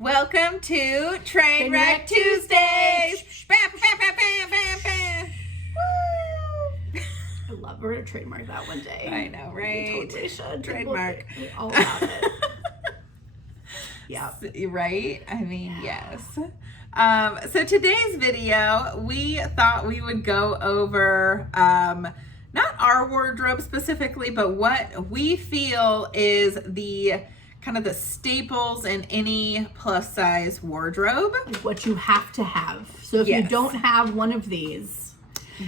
Welcome to Trainwreck Tuesdays. Bam, bam, bam, bam, bam, bam. I love it. We're gonna trademark that one day. I know, right? We totally should. Trademark. We all have it. Yeah. Right? I mean, yes. So today's video, we thought we would go over not our wardrobe specifically, but what we feel is the kind of the staples in any plus size wardrobe. What you have to have. So if you don't have one of these,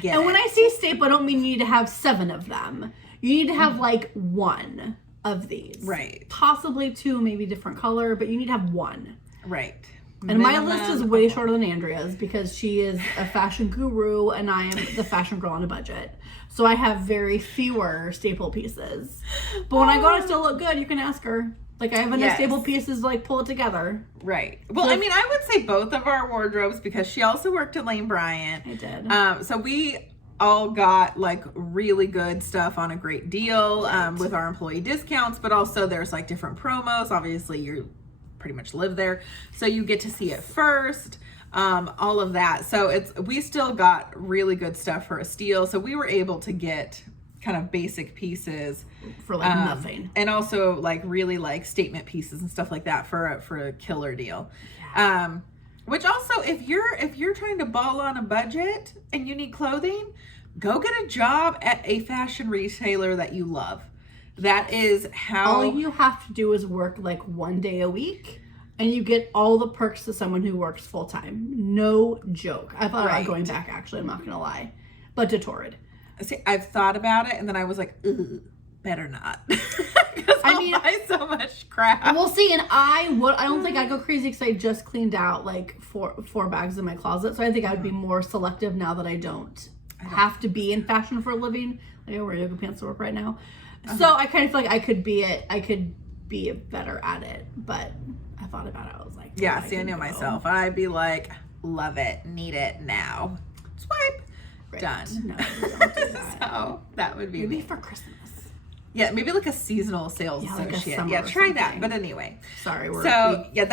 and when I say staple, I don't mean you need to have 7 of them. You need to have like 1 of these. Right. Possibly 2, maybe different color, but you need to have 1. Right. And my list is way shorter than Andrea's because she is a fashion guru and I am the fashion girl on a budget. So I have very fewer staple pieces. But when I go to still look good, you can ask her. Like, I have enough staple pieces to, like, pull it together. Right. Well, I mean, I would say both of our wardrobes, because she also worked at Lane Bryant. I did. So we all got, like, really good stuff on a great deal with our employee discounts, but also there's, like, different promos. Obviously, you pretty much live there, so you get to see it first, all of that. So we still got really good stuff for a steal. So we were able to get kind of basic pieces for like nothing, and also like really like statement pieces and stuff like that for a killer deal. Yeah. Which also, if you're trying to ball on a budget and you need clothing, go get a job at a fashion retailer that you love. That is how all you have to do is work like 1 day a week and you get all the perks to someone who works full time. No joke. I thought about going back, actually, I'm not gonna lie, but to Torrid. See, I've thought about it, and then I was like, ugh, better not. Because I'll buy so much crap. We'll see, and I don't think I'd go crazy because I just cleaned out like four bags in my closet, so I think I would be more selective now that I don't have to be in fashion for a living. Like, I wear yoga pants to work right now. So I kind of feel like I could be better at it, but I thought about it. I was like, yeah, see, I know myself. I'd be like, love it, need it now. Swipe. Right. Done. No, don't do that. So that would be maybe for Christmas. Yeah, maybe like a seasonal sales associate. Like yeah, try that. But anyway, sorry. That's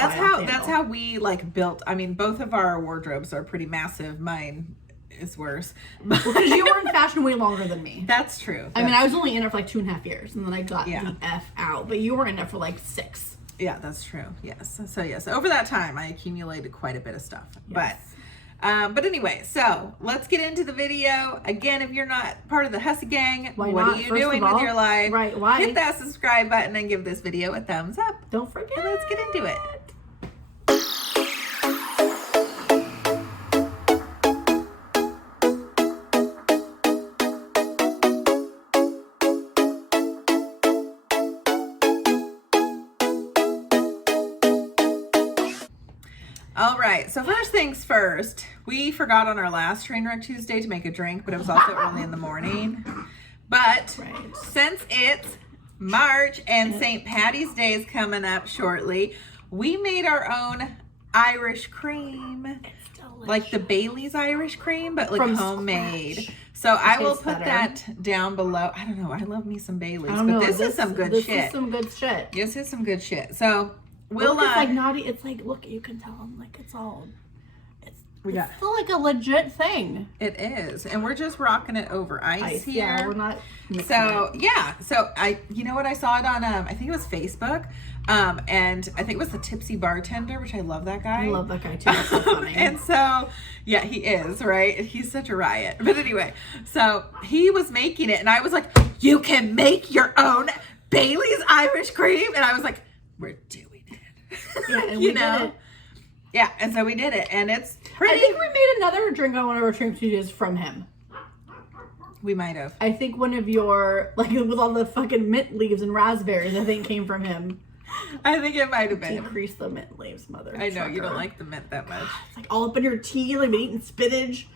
how we like built. I mean, both of our wardrobes are pretty massive. Mine is worse because you were in fashion way longer than me. That's true. I mean, I was only in it for like 2.5 years, and then I got the F out. But you were in it for like 6. Yeah, that's true. Yes. So yes, over that time, I accumulated quite a bit of stuff. Yes. But anyway, so let's get into the video. Again, if you're not part of the Hussy Gang, what are you doing with your life? Right, why? Hit that subscribe button and give this video a thumbs up. Don't forget. And let's get into it. All right, so first things first, we forgot on our last Trainwreck Tuesday to make a drink, but it was also early in the morning. But since it's March and St. Patty's Day is coming up shortly, we made our own Irish cream. It's delicious. Like the Bailey's Irish cream, but like from homemade. Scratch. So I will put that down below. I don't know, I love me some Bailey's, but this is some good shit. This is some good shit. This is some good shit. So it's like naughty. It's like, look, you can tell them like it's still like a legit thing. It is, and we're just rocking it over ice here. Yeah, we're not. So you know what, I saw it on I think it was Facebook, and I think it was the Tipsy Bartender, which I love that guy. I love that guy too. That's so funny. And so yeah, he is right. He's such a riot. But anyway, so he was making it, and I was like, you can make your own Bailey's Irish cream, and I was like, we're doing. Yeah, and we did it. Yeah, and so we did it, and it's pretty. I think we made another drink on one of our Trainwreck Tuesdays from him. We might have. I think one of your, like, with all the fucking mint leaves and raspberries, I think came from him. I think it might have been. Decrease the mint leaves, mother. I know, you don't like the mint that much. It's like all up in your tea, like been eating spinach.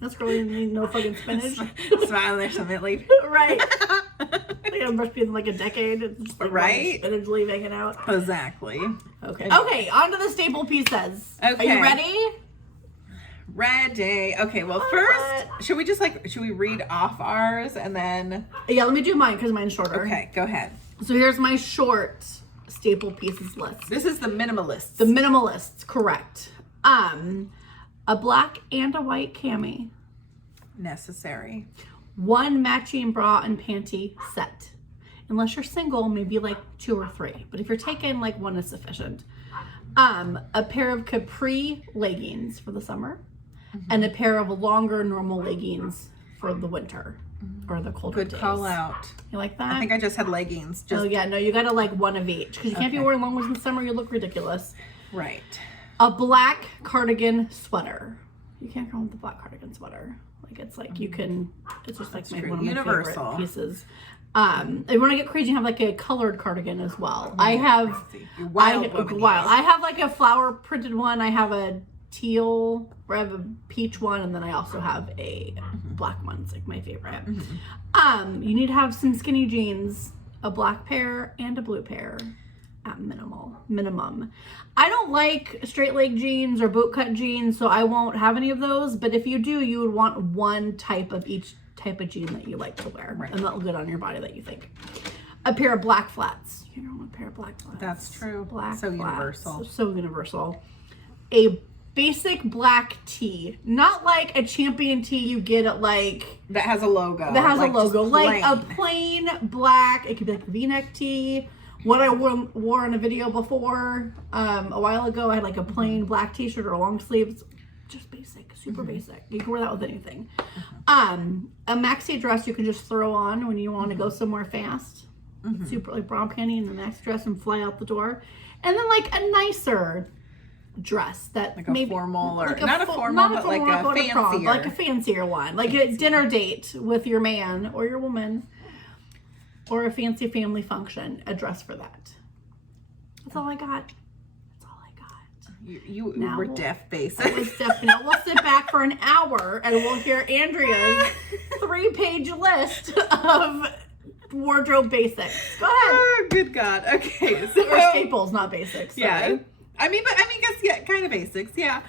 That's really need no fucking spinach. Smiling, there's some mint leaf. Right. Like I must be in like a decade. It's just like spinach leaf hanging out. Exactly. Okay. Okay, on to the staple pieces. Okay. Are you ready? Ready. Okay, well, first, should we read off ours and then? Yeah, let me do mine because mine's shorter. Okay, go ahead. So here's my short staple pieces list. This is the minimalists. The minimalists, correct. A black and a white cami. Necessary. One matching bra and panty set. Unless you're single, maybe like 2 or 3. But if you're taken, like 1 is sufficient. A pair of capri leggings for the summer. And a pair of longer normal leggings for the winter or the colder days. Good call out. You like that? I think I just had leggings. Oh yeah, no, you gotta like 1 of each. Because you can't be wearing long ones in the summer, you look ridiculous. Right. A black cardigan sweater. You can't go with the black cardigan sweater. Like it's like you can, it's just like one of my favorite pieces. If you want to get crazy, you have like a colored cardigan as well. I have wild. I have like a flower printed one. I have a teal, or I have a peach one, and then I also have a black one. It's like my favorite. You need to have some skinny jeans, a black pair and a blue pair at minimum. I don't like straight leg jeans or boot cut jeans, so I won't have any of those. But if you do, you would want one type of each type of jean that you like to wear, and that look good on your body that you think. A pair of black flats. You don't want a pair of black flats. That's true. Black so flats. Universal. So universal. A basic black tee, not like a champion tee you get at like that has a logo. Like a plain black. It could be like a V-neck tee. What I wore in a video before a while ago, I had like a plain black t-shirt or long sleeves. Just basic, super basic. You can wear that with anything. A maxi dress you can just throw on when you want to go somewhere fast. Super like brown panty and a maxi dress and fly out the door. And then like a nicer dress that like a maybe formal or like not a formal, but like a fancier, like a fancier one, like a dinner date with your man or your woman, or a fancy family function. A dress for that. That's all I got. You were deaf, basically. I was deaf. Now we'll sit back for an hour and we'll hear Andrea's 3-page list of wardrobe basics. Go ahead. Oh, good God. Okay. So, or staples, not basics. Sorry. Yeah. I mean, guess, yeah, kind of basics. Yeah.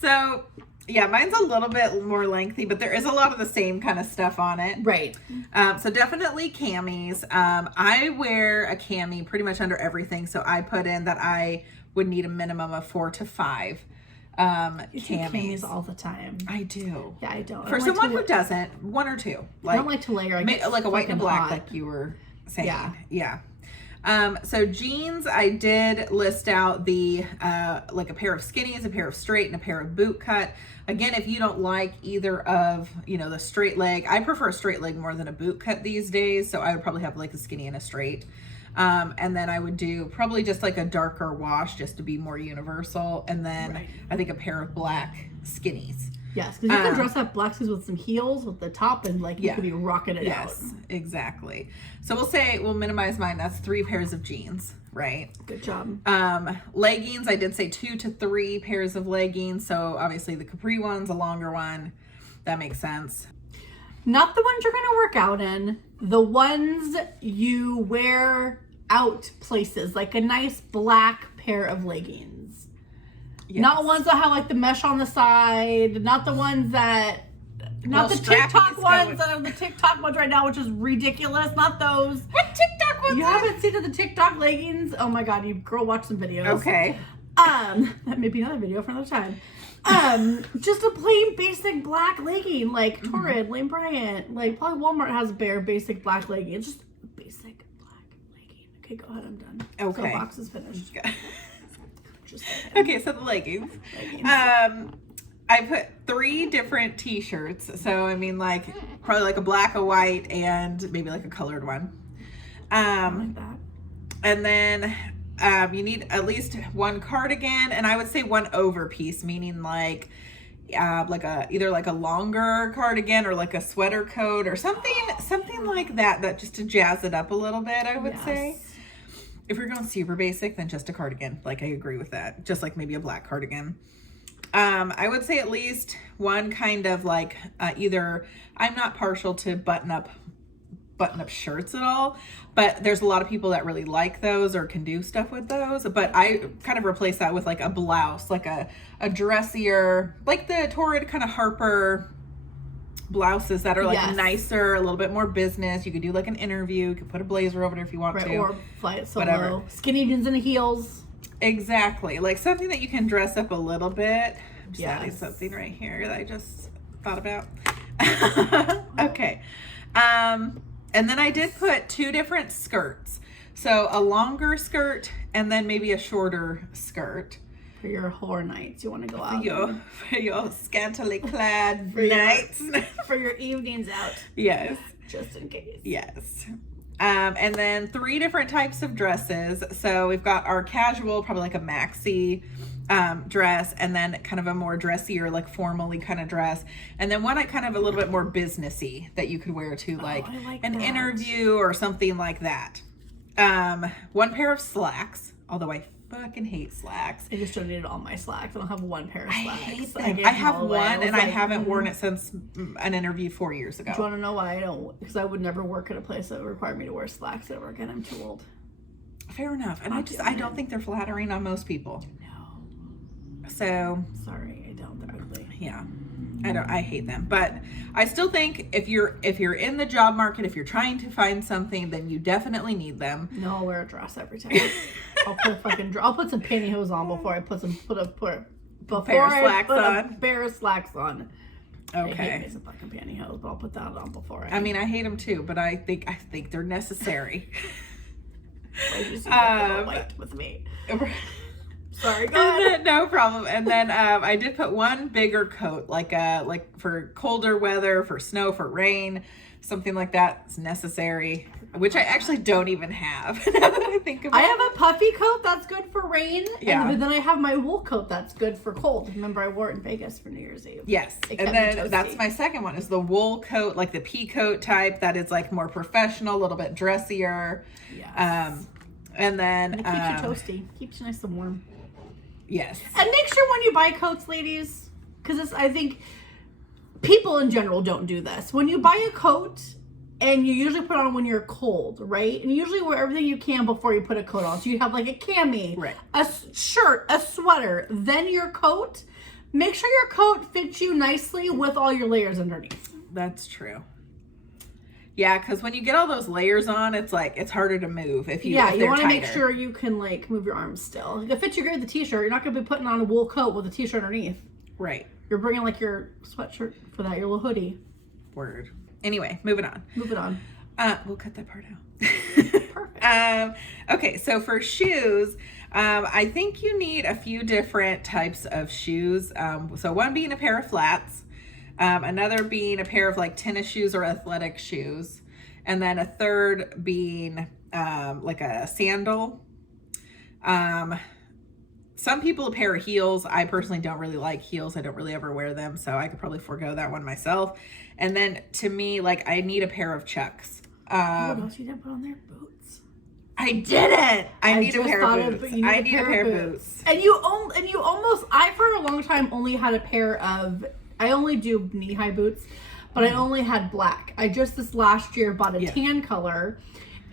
So, yeah, mine's a little bit more lengthy, but there is a lot of the same kind of stuff on it. Right. So definitely camis. I wear a cami pretty much under everything. So I put in that I would need a minimum of 4 to 5 camis all the time. I do. Yeah, I don't. For someone who doesn't, 1 or 2. Like, I don't like to layer. Like a white and a black, like you were saying. Yeah. So jeans, I did list out the like a pair of skinnies, a pair of straight, and a pair of boot cut. Again, if you don't like either of, the straight leg, I prefer a straight leg more than a boot cut these days. So I would probably have like a skinny and a straight. And then I would do probably just like a darker wash just to be more universal. And then I think a pair of black skinnies. Yes, because you can dress up black shoes with some heels with the top and like you could be rocking it out. Yes, exactly. So we'll minimize mine. That's 3 pairs of jeans, right? Good job. Leggings, I did say 2 to 3 pairs of leggings. So obviously the capri one's a longer one. That makes sense. Not the ones you're going to work out in. The ones you wear out places, like a nice black pair of leggings. Yes. Not ones that have like the mesh on the side. Not the ones that, not the TikTok ones that are the TikTok ones right now, which is ridiculous. Not those. What TikTok ones? You haven't seen the TikTok leggings? Oh my God, you girl, watch some videos. Okay. That may be another video for another time. Just a plain basic black legging, like Torrid, Lane Bryant, like probably Walmart has a bare basic black legging. It's just basic black legging. Okay, go ahead, I'm done. Okay. So box is finished. Just okay, so the leggings. I put 3 different t-shirts. So I mean like probably like a black, a white, and maybe like a colored one. Like that. And then you need at least 1 cardigan, and I would say 1 over piece, meaning like either like a longer cardigan or like a sweater coat or something like that just to jazz it up a little bit, I would say. If you're going super basic, then just a cardigan. Like I agree with that. Just like maybe a black cardigan. I would say at least 1 kind of like either, I'm not partial to button up shirts at all, but there's a lot of people that really like those or can do stuff with those, but I kind of replace that with like a blouse, like a dressier, like the Torrid kind of Harper blouses that are like Yes. nicer, a little bit more business. You could do like an interview. You could put a blazer over there if you want to. Or fly it solo. Whatever. Skinny jeans and heels. Exactly. Like something that you can dress up a little bit. I'm just adding Yes. something right here that I just thought about. Okay. And then I did put 2 different skirts. So a longer skirt and then maybe a shorter skirt. For your whore nights, you want to go out. For your scantily clad For your- nights. For your evenings out. Yes. Just in case. Yes. And then 3 different types of dresses. So we've got our casual, probably like a maxi dress, and then kind of a more dressier, like formally kind of dress. And then one kind of a little bit more businessy that you could wear to like, an that. interview or something like that. 1 pair of slacks, although I fucking hate slacks. I just donated all my slacks. I don't have 1 pair of I slacks. hate I them. gave I them have all away. one and I was haven't worn it since an interview 4 years ago. Do you want to know why I don't? Because I would never work at a place that would require me to wear slacks ever again. I'm too old. Fair enough. And I don't think they're flattering on most people. No. So Sorry, I don't. They're ugly. yeah, I hate them, but I still think if you're in the job market, if you're trying to find something, then you definitely need them. No, I'll wear a dress every time. I'll put some pantyhose on before I put a pair of slacks on. I hate Okay. me some fucking pantyhose, but I'll put that on before I mean, I hate them too, but I think they're necessary. I just white with me. Sorry, go ahead. No problem. And then I did put 1 bigger coat, like for colder weather, for snow, for rain, something like that is necessary, which I actually don't even have. Now that I think about I have a puffy coat that's good for rain. Yeah. And then I have my wool coat that's good for cold. Remember, I wore it in Vegas for New Year's Eve. Yes, It and kept me then toasty. that's my second one is the wool coat, like the pea coat type that is like more professional, a little bit dressier. Yes. And then And it keeps you toasty. Keeps you nice and warm. yes, And make sure when you buy coats, ladies, because I think people in general don't do this. When you buy a coat, and you usually put it on when you're cold, right? And you usually wear everything you can before you put a coat on. So you have like a cami, Right. a shirt, a sweater, then your coat. Make sure your coat fits you nicely with all your layers underneath. that's true. Yeah, because when you get all those layers on, it's like it's harder to move if you You want to make tighter. sure you can like move your arms still. If it fits you great with the t-shirt, you're not going to be putting on a wool coat with a t-shirt underneath. Right. You're bringing like your sweatshirt for that, your little hoodie. Word. Anyway, moving on. Move it on. We'll cut that part out. Perfect. Okay, so for shoes, I think you need a few different types of shoes. So one being a pair of flats, another being a pair of like tennis shoes or athletic shoes, and then a third being like a sandal. Some people a pair of heels. I personally don't really like heels. I don't really ever wear them, so I could probably forego that one myself. And then to me, like I need a pair of Chucks. What else you didn't put on there? Boots. I didn't. I need a just pair thought of boots. I need a pair of boots. And you almost, I for a long time only had a pair of, I only do knee-high boots, but I only had black. I just this last year bought a tan color.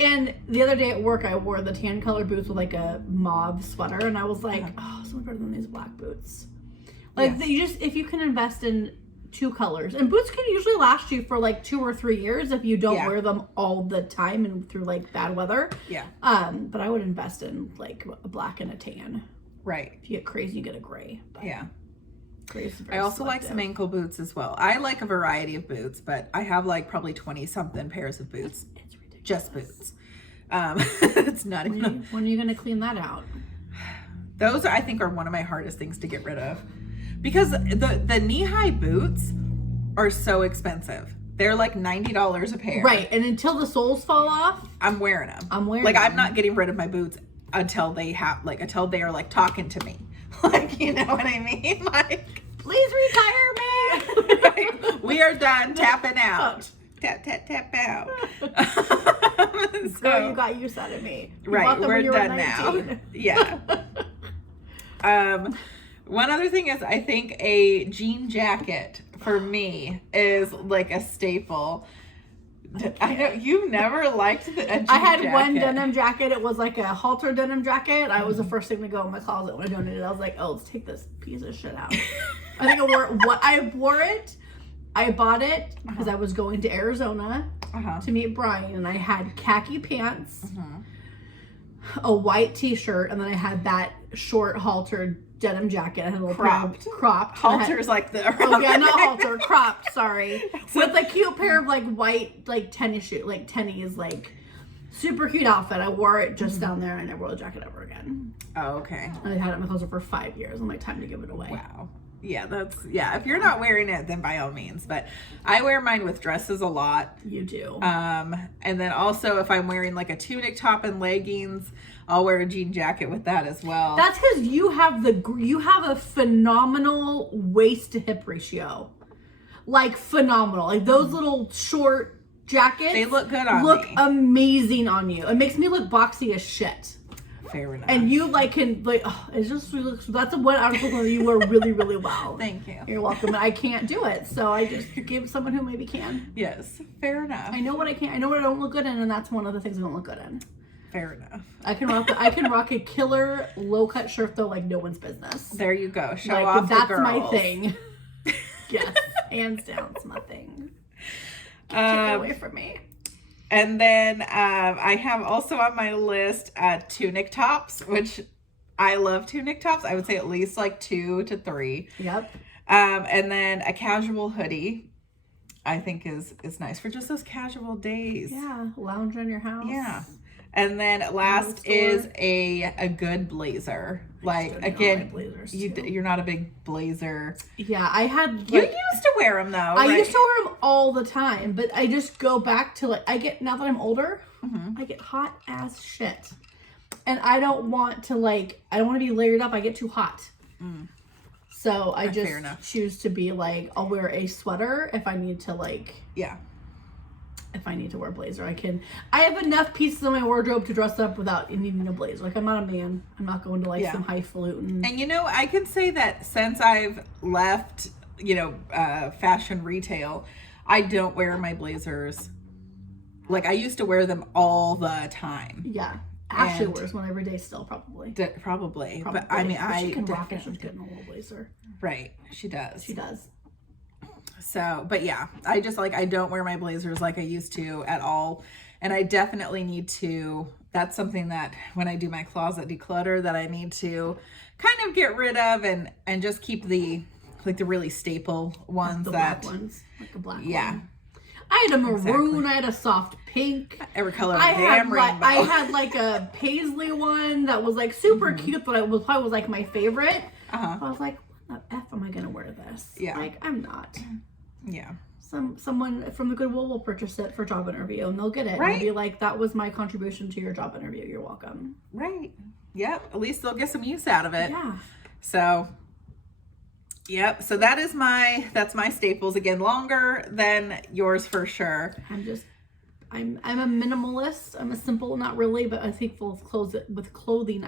And the other day at work, I wore the tan color boots with like a mauve sweater. And I was like, oh, so much better than these black boots. Like if you can invest in 2 colors, and boots can usually last you for like 2 or 3 years if you don't wear them all the time and through like bad weather. Yeah. But I would invest in like a black and a tan. Right. If you get crazy, you get a gray. But Yeah. gray is very I also like selective. some ankle boots as well. I like a variety of boots, but I have like probably 20 something pairs of boots. It's ridiculous. Just boots. It's not even. When are you gonna clean that out? Those I think are one of my hardest things to get rid of, because the knee-high boots are so expensive. They're like $90 a pair. Right, and until the soles fall off, I'm wearing them. I'm I'm not getting rid of my boots until they are like talking to me. Like, you know what I mean? Like, please retire me. right? We are done tapping out. Tap, tap, tap out. Girl, you got use out of me. You Right, bought them we're when you were done now. 19. Yeah. One other thing is I think a jean jacket for me is like a staple. I know you never liked a jean I had jacket. one denim jacket. It was like a halter denim jacket. I was the first thing to go in my closet when I donated it. I was like, oh, let's take this piece of shit out. I think I wore it. I bought it because I was going to Arizona to meet Brian, and I had khaki pants, a white t-shirt, and then I had that short haltered denim jacket. I had a little cropped. Halters like the oh yeah, not halter, cropped. Sorry, with a cute pair of like white like tennis shoe, like tennies, like super cute outfit. I wore it just down there, and I never wore the jacket ever again. Oh, okay. And I had it in my closet for 5 years. I'm like, time to give it away. Wow. Yeah, if you're not wearing it, then by all means. But I wear mine with dresses a lot. You do. And then also if I'm wearing like a tunic top and leggings, I'll wear a jean jacket with that as well. That's because you have a phenomenal waist to hip ratio. Like phenomenal. Like those little short jackets. They look good on me. Look amazing on you. It makes me look boxy as shit. Fair enough. And you like can like it's just really, that's one article that you wear really, really well. Thank you. You're welcome. And I can't do it, so I just give someone who maybe can. Yes, fair enough. I know what I can. I know what I don't look good in, and that's one of the things I don't look good in. Fair enough. I can rock a killer low cut shirt though, like no one's business. There you go. Show like, off that's the girls. my thing. Yes, hands down, it's my thing. Take it away from me. And then I have also on my list tunic tops, which I love tunic tops. I would say at least like 2 to 3. Yep. And then a casual hoodie, I think is nice for just those casual days. Yeah, lounge in your house. Yeah. And then last is a good blazer. Like again, you're not a big blazer. Yeah, I had. Like, you used to wear them though. I used to wear them all the time, but I just go back to like now that I'm older, I get hot as shit, and I don't want to be layered up. I get too hot. So I just choose to be like, I'll wear a sweater if I need to if I need to wear a blazer. I have enough pieces in my wardrobe to dress up without needing a blazer. Like I'm not a man. I'm not going to some highfalutin. And I can say that since I've left, fashion retail, I don't wear my blazers. Like I used to wear them all the time. Yeah. Ashley wears one every day still, probably. Probably. But I mean, she can rock it. She's getting a little blazer. Right. She does. She does. So, but yeah, I just I don't wear my blazers like I used to at all. And I definitely need to, that's something that when I do my closet declutter that I need to kind of get rid of and just keep the really staple ones, the black ones, like a black one. I had a maroon, I had a soft pink. Every color of the damn rainbow. I had like a paisley one that was like super cute, but it probably was like my favorite. I was like, what the F am I gonna wear this? Yeah. Like I'm not. Yeah. Someone from the Goodwill will purchase it for job interview and they'll get it. Right. And they'll be like, that was my contribution to your job interview. You're welcome. Right. Yep. At least they'll get some use out of it. Yeah. So, yep. So that's my staples. Again, longer than yours for sure. I'm a minimalist. I'm a simple, not really, but I think with clothing,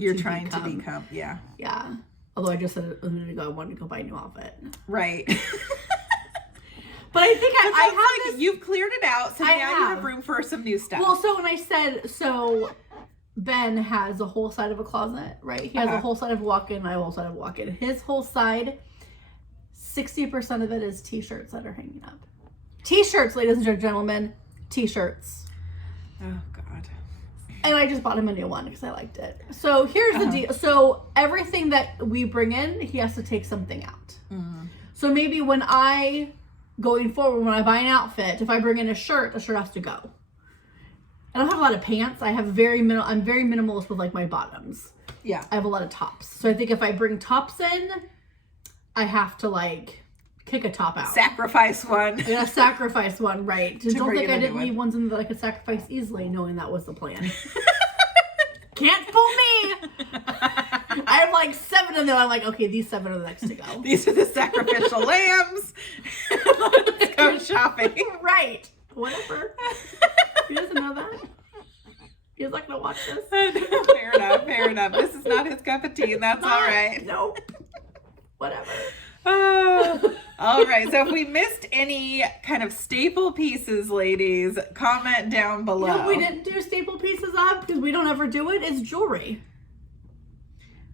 You're trying to become. Yeah. Yeah. Although I just said a minute ago I wanted to go buy a new outfit. Right. But I think I have you've cleared it out, so now you have room for some new stuff. Well, so when I said, Ben has a whole side of a closet, right? He has a whole side of walk-in, I have a whole side of walk-in. His whole side, 60% of it is t-shirts that are hanging up. T-shirts, ladies and gentlemen. T-shirts. Oh, God. And I just bought him a new one because I liked it. So here's the deal. So everything that we bring in, he has to take something out. So maybe going forward, when I buy an outfit, if I bring in a shirt, the shirt has to go. I don't have a lot of pants. I'm very minimalist with like my bottoms. Yeah. I have a lot of tops. So I think if I bring tops in, I have to kick a top out. Sacrifice one. I gotta sacrifice one, right. Don't think I didn't leave ones in that I could sacrifice easily, knowing that was the plan. Can't fool me. I have like 7 of them. I'm like, okay, these 7 are the next to go. These are the sacrificial lambs. Let's go shopping. Right. Whatever. He doesn't know that. He's not gonna watch this. Fair enough. This is not his cup of tea, and that's all right. Nope. Whatever. All right. So if we missed any kind of staple pieces, ladies, comment down below. No, we didn't do staple pieces up because we don't ever do it. It's jewelry.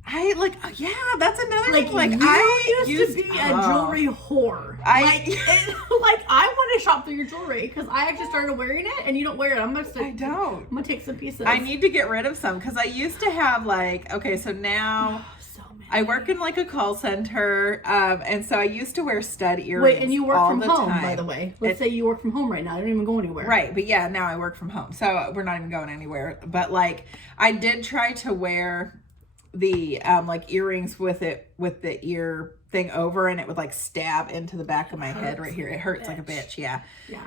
Yeah, that's another Like, thing. Like, you I used to be a jewelry whore. Like I want to shop through your jewelry because I actually started wearing it, and you don't wear it. I'm gonna take some pieces. I need to get rid of some because I used to have like, okay, so now I work in like a call center, and so I used to wear stud earrings. Wait, and you work all from the home, time. by the way. Let's say you work from home right now. I don't even go anywhere. Right, but yeah, now I work from home, so we're not even going anywhere. But like, I did try to wear the like earrings with the ear thing over, and it would like stab into the back of my head right here. It hurts like a bitch. Yeah.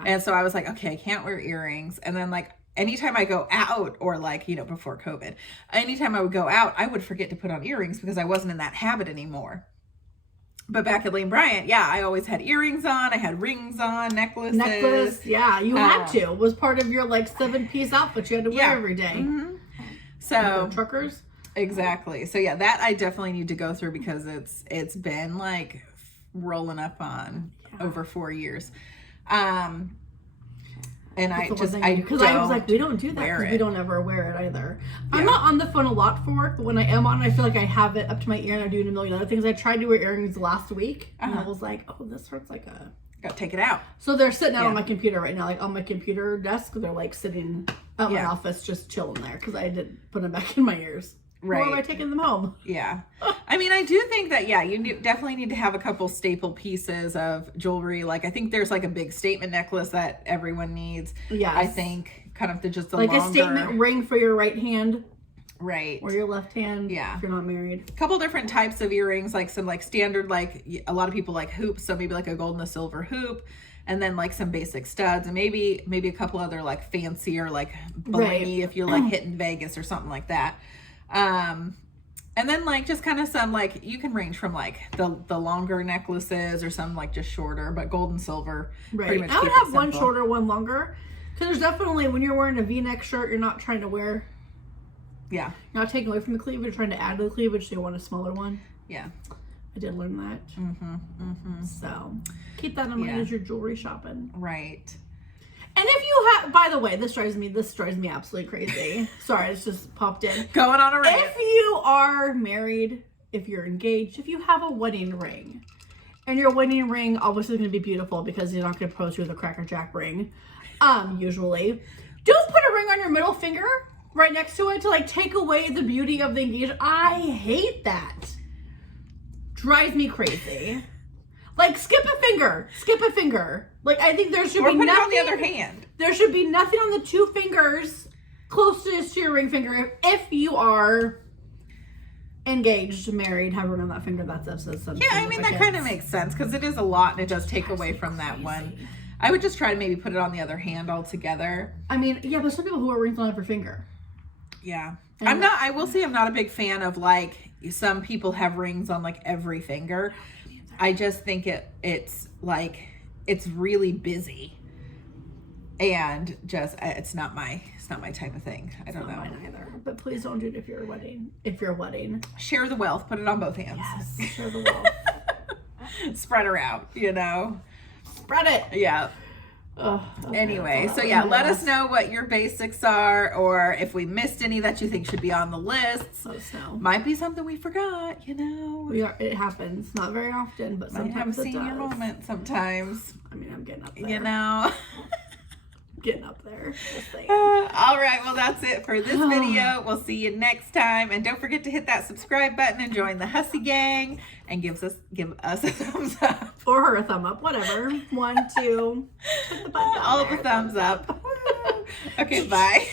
And so I was like, okay, I can't wear earrings. And then like anytime I go out, or like, you know, before COVID, anytime I would go out, I would forget to put on earrings because I wasn't in that habit anymore. But back at Lane Bryant, yeah, I always had earrings on. I had rings on, necklaces. Yeah, you had to. It was part of your like 7-piece outfit you had to wear every day. Mm-hmm. So truckers. Exactly. So yeah, that I definitely need to go through because it's been like rolling up on over 4 years. And because I was like, we don't do that because we don't ever wear it either. I'm not on the phone a lot for work, but when I am on, I feel like I have it up to my ear and I'm doing a million other things. I tried to wear earrings last week and I was like, oh, this hurts like a... Gotta take it out. So they're sitting out on my computer right now, like on my computer desk. They're like sitting at my office just chilling there because I didn't put them back in my ears. Right. Or am I taking them home? Yeah. I mean, I do think that, you definitely need to have a couple staple pieces of jewelry. Like, I think there's like a big statement necklace that everyone needs. Yes. I think kind of just like longer... a statement ring for your right hand. Right. Or your left hand. Yeah. If you're not married. A couple different types of earrings, like some like standard, like a lot of people like hoops. So maybe like a gold and a silver hoop. And then like some basic studs, and maybe a couple other like fancier, like blingy if you're like hitting Vegas or something like that. And then like just kind of some like, you can range from like the longer necklaces or some like just shorter, but gold and silver. Right. I would have one shorter, one longer. Because there's definitely, when you're wearing a V-neck shirt, you're not trying to wear. Yeah. You're not taking away from the cleavage, you're trying to add to the cleavage, so you want a smaller one. Yeah. I did learn that. So keep that in mind as you're jewelry shopping. Right. And if you have, by the way, this drives me absolutely crazy. Sorry, it's just popped in. Going on a rant. If you are married, if you're engaged, if you have a wedding ring, and your wedding ring obviously is going to be beautiful because you're not going to pose with a Cracker Jack ring, usually, don't put a ring on your middle finger right next to it to like take away the beauty of the engagement. I hate that. Drives me crazy. Like, skip a finger. Like, I think there should be nothing. Or put it on the other hand. There should be nothing on the two fingers closest to your ring finger if you are engaged, married, however on that finger, that's something. Yeah, I mean, that kind of makes sense because it is a lot and it does take away from that one. I would just try to maybe put it on the other hand altogether. I mean, yeah, but some people who wear rings on every finger. Yeah. I will say I'm not a big fan of like, some people have rings on like every finger. I just think it's like, it's really busy, and just it's not my type of thing. I don't know. Mine either. But please don't do it if you're a wedding. Share the wealth. Put it on both hands. Yes. Share the wealth. Spread her out. Spread it. Yeah. Okay, anyway, so yeah, let us know what your basics are, or if we missed any that you think should be on the list. Let us know. Might be something we forgot, It happens. Not very often, but sometimes it does. Senior moment sometimes. I mean, I'm getting up there. Getting up there. All right, well, that's it for this video. We'll see you next time, and don't forget to hit that subscribe button and join the Hussy Gang, and give us a thumbs up or her a thumb up, whatever. 1, 2, hit the button. All the thumbs up. Okay, bye.